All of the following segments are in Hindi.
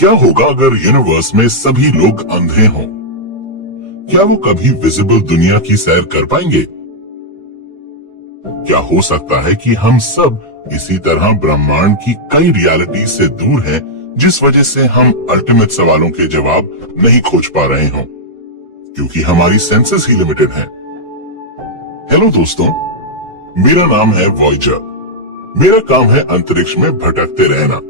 क्या होगा अगर यूनिवर्स में सभी लोग अंधे हों? क्या वो कभी विजिबल दुनिया की सैर कर पाएंगे? क्या हो सकता है कि हम सब इसी तरह ब्रह्मांड की कई रियलिटीज से दूर हैं, जिस वजह से हम अल्टीमेट सवालों के जवाब नहीं खोज पा रहे हों, क्योंकि हमारी सेंसेस ही लिमिटेड हैं। हेलो दोस्तों, मेरा नाम है वॉयजर। मेरा काम है अंतरिक्ष में भटकते रहना।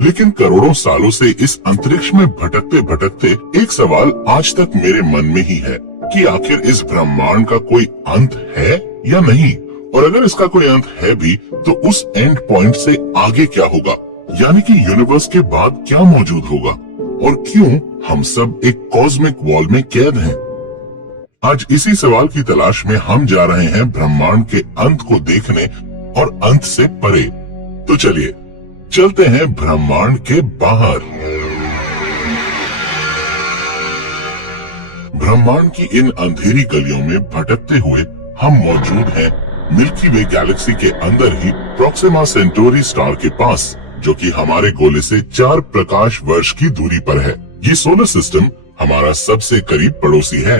लेकिन करोड़ों सालों से इस अंतरिक्ष में भटकते भटकते एक सवाल आज तक मेरे मन में ही है कि आखिर इस ब्रह्मांड का कोई अंत है या नहीं, और अगर इसका कोई अंत है भी तो उस एंड पॉइंट से आगे क्या होगा, यानी कि यूनिवर्स के बाद क्या मौजूद होगा, और क्यों हम सब एक कॉस्मिक वॉल में कैद हैं। आज इसी सवाल की तलाश में हम जा रहे हैं ब्रह्मांड के अंत को देखने और अंत से परे। तो चलिए चलते हैं ब्रह्मांड के बाहर। ब्रह्मांड की इन अंधेरी गलियों में भटकते हुए हम मौजूद हैं मिल्की वे गैलेक्सी के अंदर ही प्रोक्सिमा सेंटोरी स्टार के पास, जो कि हमारे गोले से 4 प्रकाश वर्ष की दूरी पर है। ये सोलर सिस्टम हमारा सबसे करीब पड़ोसी है।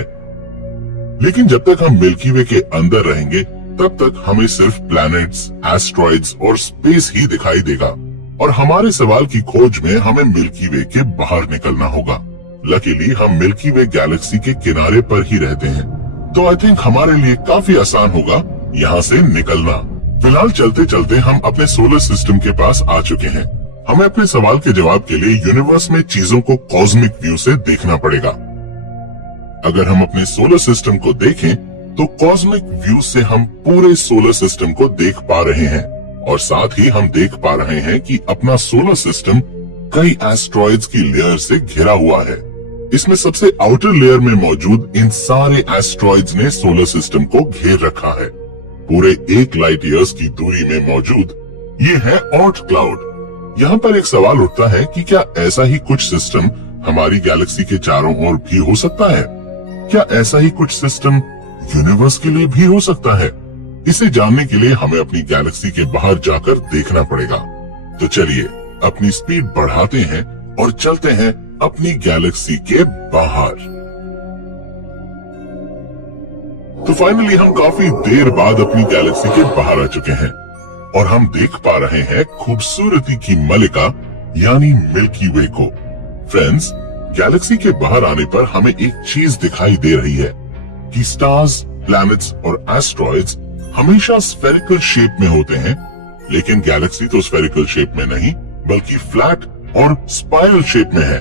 लेकिन जब तक हम मिल्की वे के अंदर रहेंगे तब तक हमें सिर्फ प्लैनेट्स, एस्ट्रॉइड्स और स्पेस ही दिखाई देगा, और हमारे सवाल की खोज में हमें मिल्की वे के बाहर निकलना होगा। लकीली हम मिल्की वे गैलेक्सी के किनारे पर ही रहते हैं, तो आई थिंक हमारे लिए काफी आसान होगा यहाँ से निकलना। फिलहाल चलते चलते हम अपने सोलर सिस्टम के पास आ चुके हैं। हमें अपने सवाल के जवाब के लिए यूनिवर्स में चीजों को कॉस्मिक व्यू से देखना पड़ेगा। अगर हम अपने सोलर सिस्टम को देखें तो कॉस्मिक व्यू से हम पूरे सोलर सिस्टम को देख पा रहे हैं, और साथ ही हम देख पा रहे हैं कि अपना सोलर सिस्टम कई एस्ट्रॉइड्स की लेयर से घिरा हुआ है। इसमें सबसे आउटर लेयर में मौजूद इन सारे एस्ट्रॉइड्स ने सोलर सिस्टम को घेर रखा है। पूरे 1 लाइट ईयर्स की दूरी में मौजूद ये है ऑर्ट क्लाउड। यहाँ पर एक सवाल उठता है कि क्या ऐसा ही कुछ सिस्टम हमारी गैलेक्सी के चारों ओर भी हो सकता है? क्या ऐसा ही कुछ सिस्टम यूनिवर्स के लिए भी हो सकता है? इसे जानने के लिए हमें अपनी गैलेक्सी के बाहर जाकर देखना पड़ेगा। तो चलिए अपनी स्पीड बढ़ाते हैं और चलते हैं अपनी गैलेक्सी के बाहर। तो फाइनली हम काफी देर बाद अपनी गैलेक्सी के बाहर आ चुके हैं, और हम देख पा रहे हैं खूबसूरती की मलिका यानी मिल्की वे को। फ्रेंड्स, गैलेक्सी के बाहर आने पर हमें एक चीज दिखाई दे रही है कि स्टार्स, प्लैनेट्स और एस्ट्रॉइड्स हमेशा स्फेरिकल शेप में होते हैं, लेकिन गैलेक्सी तो स्फेरिकल शेप में नहीं बल्कि फ्लैट और स्पाइरल शेप में है।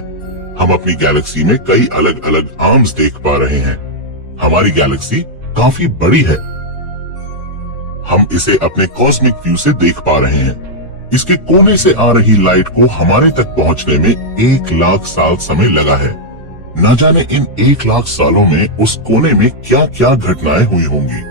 हम अपनी गैलेक्सी में कई अलग अलग आर्म्स देख पा रहे हैं। हमारी गैलेक्सी काफी बड़ी है। हम इसे अपने कॉस्मिक व्यू से देख पा रहे हैं। इसके कोने से आ रही लाइट को हमारे तक पहुंचने में 1 लाख साल समय लगा है। न जाने इन 1 लाख सालों में उस कोने में क्या क्या घटनाएं हुई होंगी।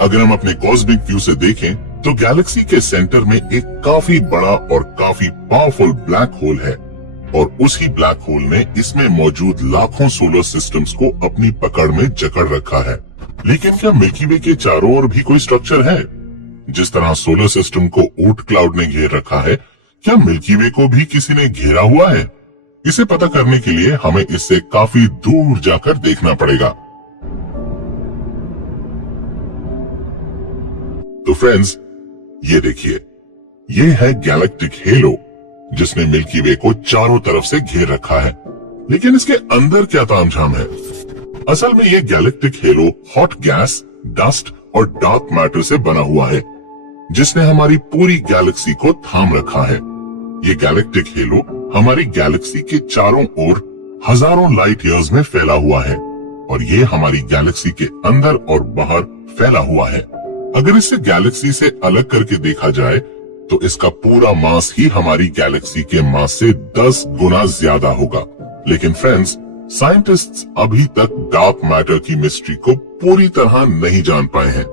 अगर हम अपने कॉस्मिक व्यू से देखें तो गैलेक्सी के सेंटर में एक काफी बड़ा और काफी पावरफुल ब्लैक होल है, और उसी ब्लैक होल ने इसमें मौजूद लाखों सोलर सिस्टम्स को अपनी पकड़ में जकड़ रखा है। लेकिन क्या मिल्की वे के चारों ओर भी कोई स्ट्रक्चर है? जिस तरह सोलर सिस्टम को ऊट क्लाउड ने घेर रखा है, क्या मिल्की वे को भी किसी ने घेरा हुआ है? इसे पता करने के लिए हमें इससे काफी दूर जाकर देखना पड़ेगा। तो फ्रेंड्स, ये देखिए, ये है गैलेक्टिक हेलो, जिसने मिल्की वे को चारों तरफ से घेर रखा है। लेकिन इसके अंदर क्या तामझाम है? असल में ये galactic hello hot gas, dust और डार्क मैटर से बना हुआ है, जिसने हमारी पूरी गैलेक्सी को थाम रखा है। ये गैलेक्टिक हेलो हमारी गैलेक्सी के चारों ओर हजारों लाइट ईयर्स में फैला हुआ है, और ये हमारी गैलेक्सी के अंदर और बाहर फैला हुआ है। अगर इसे गैलेक्सी से अलग करके देखा जाए तो इसका पूरा मास ही हमारी गैलेक्सी के मास से 10 गुना ज्यादा होगा। लेकिन फ्रेंड्स, साइंटिस्ट्स अभी तक डार्क मैटर की मिस्ट्री को पूरी तरह नहीं जान पाए हैं।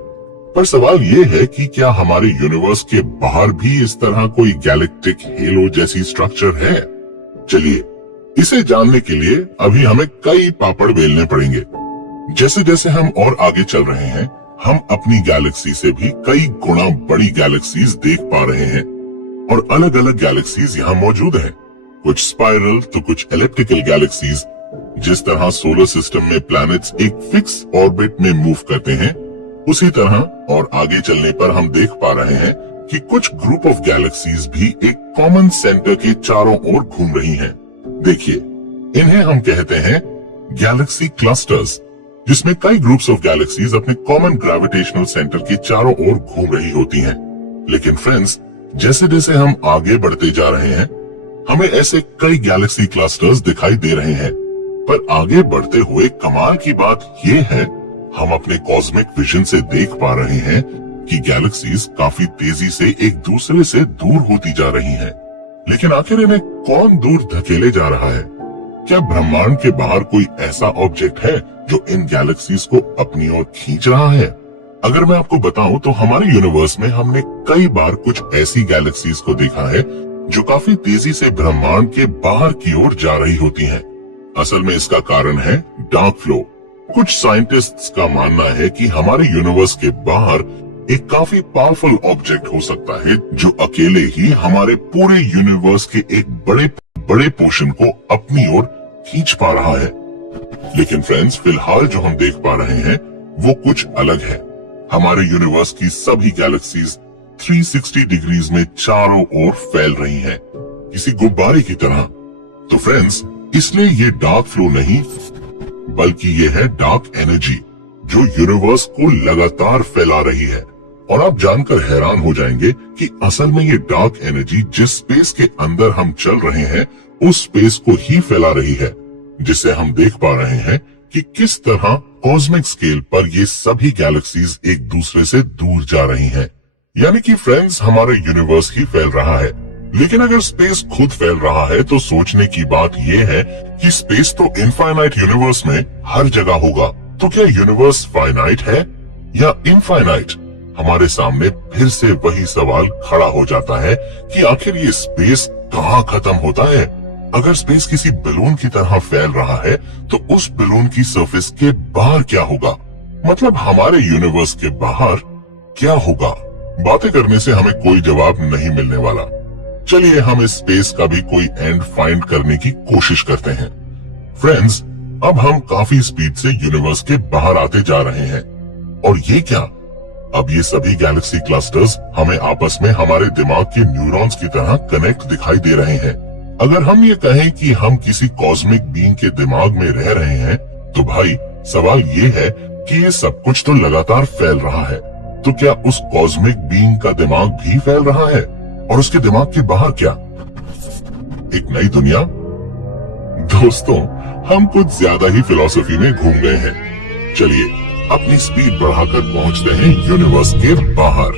पर सवाल ये है कि क्या हमारे यूनिवर्स के बाहर भी इस तरह कोई गैलेक्टिक हेलो जैसी स्ट्रक्चर है? चलिए, इसे जानने के लिए अभी हमें कई पापड़ बेलने पड़ेंगे। जैसे जैसे हम और आगे चल रहे हैं, हम अपनी गैलेक्सी से भी कई गुना बड़ी गैलेक्सीज देख पा रहे हैं। और अलग अलग गैलेक्सीज यहाँ मौजूद हैं। कुछ स्पाइरल तो कुछ एलिप्टिकल गैलेक्सीज। जिस तरह सोलर सिस्टम में प्लैनेट्स एक फिक्स ऑर्बिट में मूव करते हैं, उसी तरह और आगे चलने पर हम देख पा रहे हैं कि कुछ ग्रुप ऑफ गैलेक्सीज भी एक कॉमन सेंटर के चारों ओर घूम रही हैं। देखिए, इन्हें हम कहते हैं गैलेक्सी क्लस्टर्स, जिसमें कई ग्रुप्स ऑफ गैलेक्सीज अपने कॉमन ग्रेविटेशनल सेंटर के चारों ओर घूम रही होती हैं। लेकिन फ्रेंड्स, जैसे जैसे हम आगे बढ़ते जा रहे हैं, हमें ऐसे कई गैलेक्सी क्लस्टर्स दिखाई दे रहे हैं। पर आगे बढ़ते हुए कमाल की बात ये है, हम अपने कॉस्मिक विजन से देख पा रहे हैं कि गैलेक्सीज काफी तेजी से एक दूसरे से दूर होती जा रही हैं। लेकिन आखिर इन्हें कौन दूर धकेले जा रहा है? क्या ब्रह्मांड के बाहर कोई ऐसा ऑब्जेक्ट है जो इन गैलेक्सीज को अपनी ओर खींच रहा है? अगर मैं आपको बताऊं तो हमारे यूनिवर्स में हमने कई बार कुछ ऐसी गैलेक्सीज को देखा है जो काफी तेजी से ब्रह्मांड के बाहर की ओर जा रही होती हैं। असल में इसका कारण है डार्क फ्लो। कुछ साइंटिस्ट्स का मानना है कि हमारे यूनिवर्स के बाहर एक काफी पावरफुल ऑब्जेक्ट हो सकता है जो अकेले ही हमारे पूरे यूनिवर्स के एक बड़े पोर्शन को अपनी ओर खींच पा रहा है। लेकिन फ्रेंड्स, फिलहाल जो हम देख पा रहे हैं वो कुछ अलग है। हमारे यूनिवर्स की सभी गैलेक्सीज 360 डिग्रीज में चारों ओर फैल रही हैं, किसी गुब्बारे की तरह। तो फ्रेंड्स, इसलिए ये डार्क फ्लो नहीं, बल्कि ये है डार्क एनर्जी जो यूनिवर्स को लगातार फैला रही है। और आप जानकर हैरान हो जाएंगे कि असल में ये डार्क एनर्जी जिस स्पेस के अंदर हम चल रहे हैं, उस स्पेस को ही फैला रही है, जिससे हम देख पा रहे हैं कि किस तरह कॉस्मिक स्केल पर ये सभी गैलेक्सीज एक दूसरे से दूर जा रही हैं। यानी कि फ्रेंड्स, हमारा यूनिवर्स ही फैल रहा है। लेकिन अगर स्पेस खुद फैल रहा है तो सोचने की बात यह है कि स्पेस तो इनफाइनाइट यूनिवर्स में हर जगह होगा। तो क्या यूनिवर्स फाइनाइट है या इनफाइनाइट? हमारे सामने फिर से वही सवाल खड़ा हो जाता है कि आखिर ये स्पेस कहाँ खत्म होता है? अगर स्पेस किसी बलून की तरह फैल रहा है तो उस बलून की सरफेस के बाहर क्या होगा? मतलब हमारे यूनिवर्स के बाहर क्या होगा? बातें करने से हमें कोई जवाब नहीं मिलने वाला। चलिए हम इस स्पेस का भी कोई एंड फाइंड करने की कोशिश करते हैं। फ्रेंड्स, अब हम काफी स्पीड से यूनिवर्स के बाहर आते जा रहे हैं। और ये क्या? अब ये सभी गैलेक्सी क्लस्टर्स हमें आपस में हमारे दिमाग के न्यूरॉन्स की तरह कनेक्ट दिखाई दे रहे हैं। अगर हम ये कहें कि हम किसी कॉस्मिक बीइंग के दिमाग में रह रहे हैं, तो भाई सवाल ये है कि ये सब कुछ तो लगातार फैल रहा है। तो क्या उस कॉस्मिक बीइंग का दिमाग भी फैल रहा है? और उसके दिमाग के बाहर क्या? एक नई दुनिया? दोस्तों, हम कुछ ज्यादा ही फिलॉसफी में घूम गए हैं। चलिए अपनी स्पीड बढ़ाकर पहुंचते हैं यूनिवर्स के बाहर।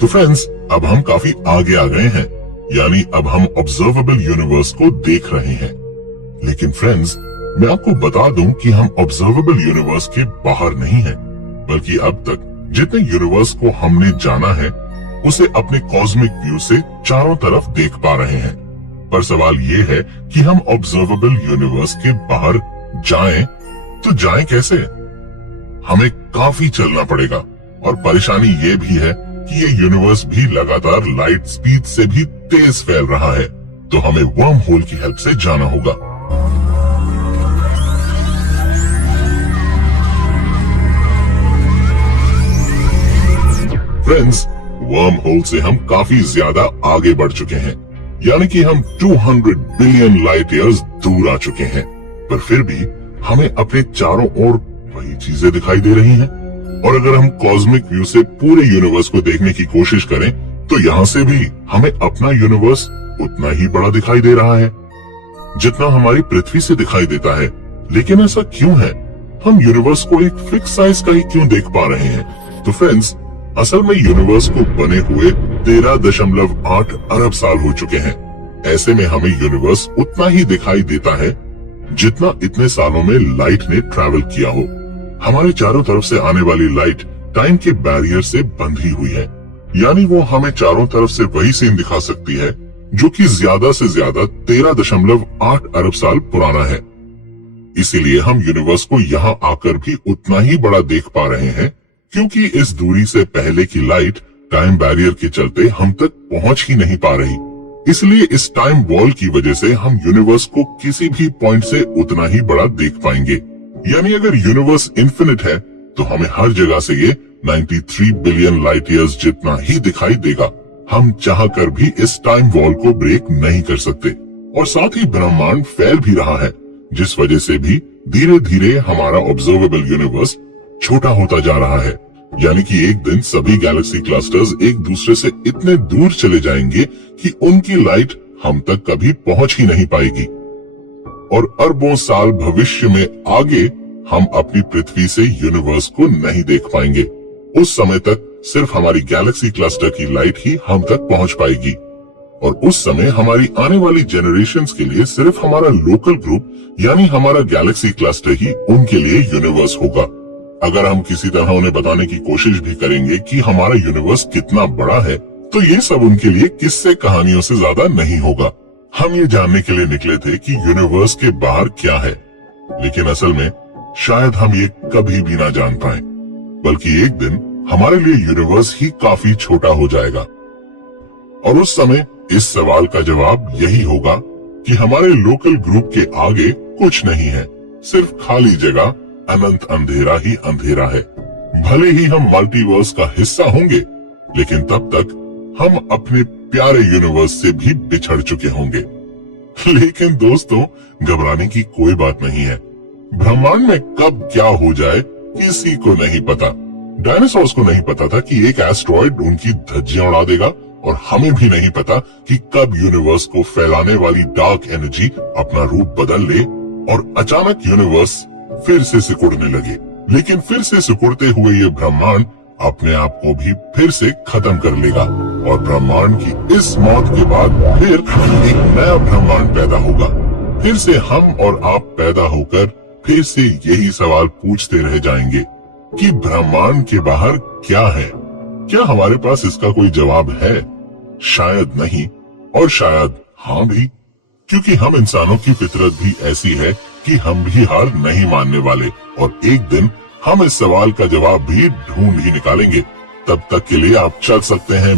तो फ्रेंड्स, अब हम काफी आगे आ गए हैं, यानी अब हम ऑब्जर्वेबल यूनिवर्स को देख रहे हैं। लेकिन फ्रेंड्स, मैं आपको बता दूं कि हम ऑब्जर्वेबल यूनिवर्स के बाहर नहीं हैं, बल्कि अब तक जितने यूनिवर्स को हमने जाना है उसे अपने कॉस्मिक व्यू से चारों तरफ देख पा रहे हैं। पर सवाल ये है कि हम ऑब्जर्वेबल यूनिवर्स के बाहर जाएं तो जाएं कैसे? हमें काफी चलना पड़ेगा। और परेशानी ये भी है कि ये यूनिवर्स भी लगातार लाइट स्पीड से भी तेज फैल रहा है, तो हमें वर्म होल की हेल्प से जाना होगा। फ्रेंड्स, वर्म होल से हम काफी ज्यादा आगे बढ़ चुके हैं, यानी कि हम 200 बिलियन लाइट ईयर्स दूर आ चुके हैं। पर फिर भी हमें अपने चारों ओर वही चीजें दिखाई दे रही हैं। और अगर हम कॉस्मिक व्यू से पूरे यूनिवर्स को देखने की कोशिश करें तो यहाँ से भी हमें अपना यूनिवर्स उतना ही बड़ा दिखाई दे रहा है जितना हमारी पृथ्वी से दिखाई देता है। लेकिन ऐसा क्यों है? हम यूनिवर्स को एक फिक्स साइज का ही क्यों देख पा रहे हैं? तो फ्रेंड्स, असल में यूनिवर्स को बने हुए 13.8 अरब साल हो चुके हैं। ऐसे में हमें यूनिवर्स उतना ही दिखाई देता है जितना इतने सालों में लाइट ने ट्रैवल किया हो। हमारे चारों तरफ से आने वाली लाइट टाइम के बैरियर से बंधी हुई है, यानी वो हमें चारों तरफ से वही सीन दिखा सकती है जो कि ज्यादा से ज्यादा 13.8 अरब साल पुराना है। इसीलिए हम यूनिवर्स को यहाँ आकर भी उतना ही बड़ा देख पा रहे हैं, क्योंकि इस दूरी से पहले की लाइट टाइम बैरियर के चलते हम तक पहुंच ही नहीं पा रही। इसलिए इस टाइम वॉल की वजह से हम यूनिवर्स को किसी भी पॉइंट से उतना ही बड़ा देख पाएंगे। यानी अगर यूनिवर्स इन्फिनिट है तो हमें हर जगह से ये 93 बिलियन लाइट ईयर्स जितना ही दिखाई देगा। हम चाहकर भी इस टाइम वॉल को ब्रेक नहीं कर सकते। और साथ ही ब्रह्मांड फैल भी रहा है, जिस वजह से भी धीरे धीरे हमारा ऑब्जर्वेबल यूनिवर्स छोटा होता जा रहा है। यानी कि एक दिन सभी गैलेक्सी क्लस्टर्स एक दूसरे से इतने दूर चले जाएंगे कि उनकी लाइट हम तक कभी पहुंच ही नहीं पाएगी। और अरबों साल भविष्य में आगे हम अपनी पृथ्वी से यूनिवर्स को नहीं देख पाएंगे। उस समय तक सिर्फ हमारी गैलेक्सी क्लस्टर की लाइट ही हम तक पहुंच पाएगी। और उस समय हमारी आने वाली जनरेशंस के लिए सिर्फ हमारा लोकल ग्रुप यानी हमारा गैलेक्सी क्लस्टर ही उनके लिए यूनिवर्स होगा। अगर हम किसी तरह उन्हें बताने की कोशिश भी करेंगे कि हमारा यूनिवर्स कितना बड़ा है, तो ये सब उनके लिए किस्से कहानियों से ज्यादा नहीं होगा। हम ये जानने के लिए निकले थे कि यूनिवर्स के बाहर क्या है, लेकिन असल में शायद हम ये कभी भी ना जान पाए, बल्कि एक दिन हमारे लिए यूनिवर्स ही काफी छोटा हो जाएगा। और उस समय इस सवाल का जवाब यही होगा कि हमारे लोकल ग्रुप के आगे कुछ नहीं है, सिर्फ खाली जगह, अनंत अंधेरा ही अंधेरा है। भले ही हम मल्टीवर्स का हिस्सा होंगे, लेकिन तब तक हम अपने प्यारे यूनिवर्स से भी बिछड़ चुके होंगे। लेकिन दोस्तों, घबराने की कोई बात नहीं है। ब्रह्मांड में कब क्या हो जाए किसी को नहीं पता। डायनासोर्स को नहीं पता था कि एक एस्ट्रॉइड उनकी धज्जियां उड़ा देगा, और हमें भी नहीं पता कि कब यूनिवर्स को फैलाने वाली डार्क एनर्जी अपना रूप बदल ले और अचानक यूनिवर्स फिर से सिकुड़ने लगे। लेकिन फिर से सिकुड़ते हुए ये ब्रह्मांड अपने आप को भी फिर से खत्म कर लेगा, और ब्रह्मांड की इस मौत के बाद फिर एक नया ब्रह्मांड पैदा होगा। फिर से हम और आप पैदा होकर फिर से यही सवाल पूछते रह जाएंगे कि ब्रह्मांड के बाहर क्या है। क्या हमारे पास इसका कोई जवाब है? शायद नहीं, और शायद हाँ भी, क्योंकि हम इंसानों की फितरत भी ऐसी है कि हम भी हार नहीं मानने वाले, और एक दिन हम इस सवाल का जवाब भी ढूंढ ही निकालेंगे। तब तक के लिए आप चल सकते हैं